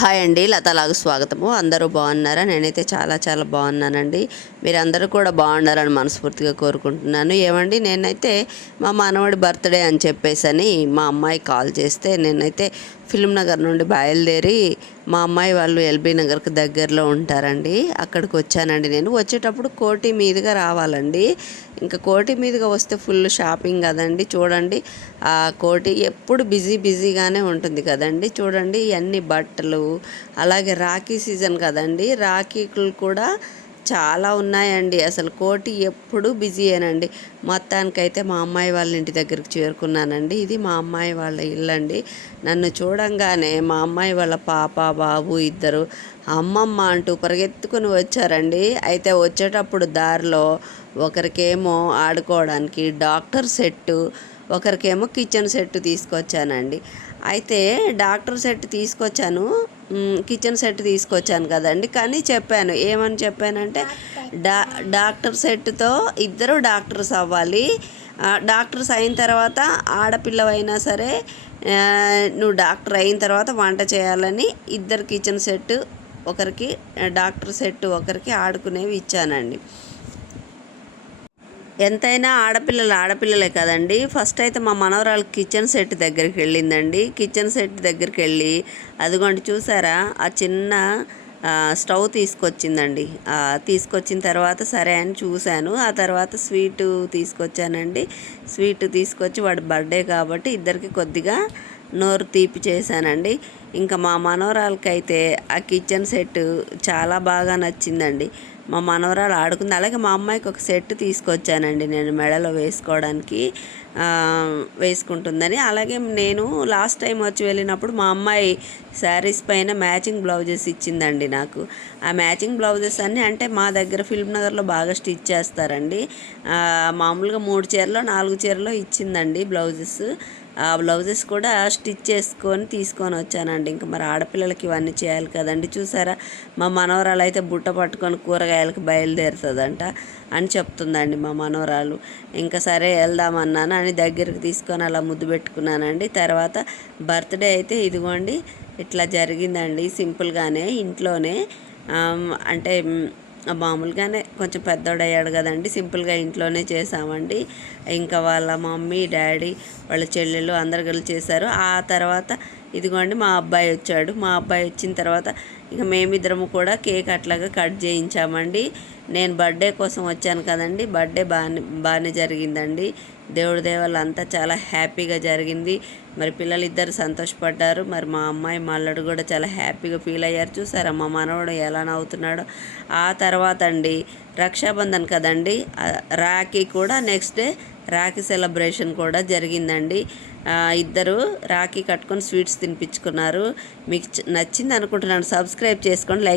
Hi అండి, లతలాగు స్వాగతము. అందరూ బాగున్నారా? నేనైతే చాలా చాలా బాగున్నానండి. మీరందరూ కూడా బాగుండాలని మనస్ఫూర్తిగా కోరుకుంటున్నాను. ఏమండి, నేనైతే మా మనవడి బర్త్డే అని చెప్పేసని మా అమ్మాయి కాల్ చేస్తే నేనైతే ఫిల్మ్ నగర్ నుండి బయలుదేరి మా అమ్మాయి వాళ్ళు ఎల్బీ నగర్కి దగ్గరలో ఉంటారండి, అక్కడికి వచ్చానండి. నేను వచ్చేటప్పుడు కోటి మీదుగా రావాలండి. ఇంకా కోటి మీదుగా వస్తే ఫుల్ షాపింగ్ కదండి. చూడండి, ఆ కోటి ఎప్పుడు బిజీగానే ఉంటుంది కదండి. చూడండి, అన్ని బట్టలు, అలాగే రాఖీ సీజన్ కదండి, రాఖీలు కూడా చాలా ఉన్నాయండి. అసలు కోటి ఎప్పుడు బిజీయేనండి. మొత్తానికైతే మా అమ్మాయి వాళ్ళ ఇంటి దగ్గరికి చేరుకున్నానండి. ఇది మా అమ్మాయి వాళ్ళ ఇల్లు అండి. నన్ను చూడంగానే మా అమ్మాయి వాళ్ళ పాప బాబు ఇద్దరు అమ్మమ్మ అంటూ పరిగెత్తుకుని వచ్చారండి. అయితే వచ్చేటప్పుడు దారిలో ఒకరికేమో ఆడుకోవడానికి డాక్టర్ సెట్టు, ఒకరికేమో కిచెన్ సెట్ తీసుకొచ్చానండి. అయితే డాక్టర్ సెట్ తీసుకొచ్చాను, కిచెన్ సెట్ తీసుకొచ్చాను కదండి. కానీ చెప్పాను, ఏమని చెప్పానంటే డాక్టర్ సెట్తో ఇద్దరు డాక్టర్స్ అవ్వాలి. డాక్టర్స్ అయిన తర్వాత ఆడపిల్లవైనా సరే నువ్వు డాక్టర్ అయిన తర్వాత వంట చేయాలని ఇద్దరు కిచెన్ సెట్, ఒకరికి డాక్టర్ సెట్, ఒకరికి ఆడుకునేవి ఇచ్చానండి. ఎంతైనా ఆడపిల్లలే కదండి. ఫస్ట్ అయితే మా మనవరాలు కిచెన్ సెట్ దగ్గరికి వెళ్ళిందండి. కిచెన్ సెట్ దగ్గరికి వెళ్ళి అదిగోండి చూసారా, ఆ చిన్న స్టవ్ తీసుకొచ్చిందండి. తీసుకొచ్చిన తర్వాత సరే అని చూశాను. ఆ తర్వాత స్వీటు తీసుకొచ్చానండి. స్వీట్ తీసుకొచ్చి వాడి బర్త్డే కాబట్టి ఇద్దరికి కొద్దిగా నోరు తీపి చేశానండి. ఇంకా మా మనవరాలకైతే ఆ కిచెన్ సెట్ చాలా బాగా నచ్చిందండి. మా మనవరాలు ఆడుకుంది. అలాగే మా అమ్మాయికి ఒక సెట్ తీసుకొచ్చానండి నేను మెడలో వేసుకోవడానికి, వేసుకుంటుందని. అలాగే నేను లాస్ట్ టైం వచ్చి వెళ్ళినప్పుడు మా అమ్మాయి శారీస్ పైన మ్యాచింగ్ బ్లౌజెస్ ఇచ్చిందండి నాకు. ఆ మ్యాచింగ్ బ్లౌజెస్ అన్నీ అంటే మా దగ్గర ఫిల్మ్ నగర్లో బాగా స్టిచ్ చేస్తారండి. మామూలుగా 3 చీరలో 4 చీరలో ఇచ్చిందండి బ్లౌజెస్. ఆ బ్లౌజెస్ కూడా స్టిచ్ చేసుకొని తీసుకొని వచ్చానండి. ఇంకా మరి ఆడపిల్లలకి ఇవన్నీ చేయాలి కదండి. చూసారా, మా మనవరాలు అయితే బుట్ట పట్టుకొని కూరగాయలకు బయలుదేరుతుందంట అని చెప్తుందండి మా మనవరాలు. ఇంకా సరే వెళ్దామన్నాను అని దగ్గరికి తీసుకొని అలా ముద్దు పెట్టుకున్నానండి. తర్వాత బర్త్డే అయితే ఇదిగోండి ఇట్లా జరిగిందండి, సింపుల్గానే ఇంట్లోనే. అంటే మామూలుగానే కొంచెం పెద్దోడయ్యాడు కదండి, సింపుల్గా ఇంట్లోనే చేసామండి. ఇంకా వాళ్ళ మమ్మీ డాడీ వాళ్ళ చెల్లెళ్ళు అందరు కలిసి చేశారు. ఆ తర్వాత ఇదిగోండి మా అబ్బాయి వచ్చాడు. మా అబ్బాయి వచ్చిన తర్వాత ఇక మేమిద్దరము కూడా కేక్ అట్లాగా కట్ చేయించామండి. నేను బర్త్డే కోసం వచ్చాను కదండి. బర్త్డే బాగానే జరిగిందండి. దేవుడి దేవాల అంతా చాలా హ్యాపీగా జరిగింది. మరి పిల్లలిద్దరు సంతోషపడ్డారు. మరి మా అమ్మాయి మల్లడు కూడా చాలా హ్యాపీగా ఫీల్ అయ్యారు. చూసారా మా మనవడు ఎలా నవ్వుతున్నాడో. ఆ తర్వాత అండి రక్షాబంధన్ కదండి, రాఖీ కూడా నెక్స్ట్ డే రాఖీ సెలబ్రేషన్ కూడా జరిగిందండి. ఇద్దరు రాఖీ కట్టుకొని స్వీట్స్ తినిపించుకున్నారు. మీకు నచ్చింది అనుకుంటున్నాను. సబ్స్క్రైబ్ చేసుకోండి, లైక్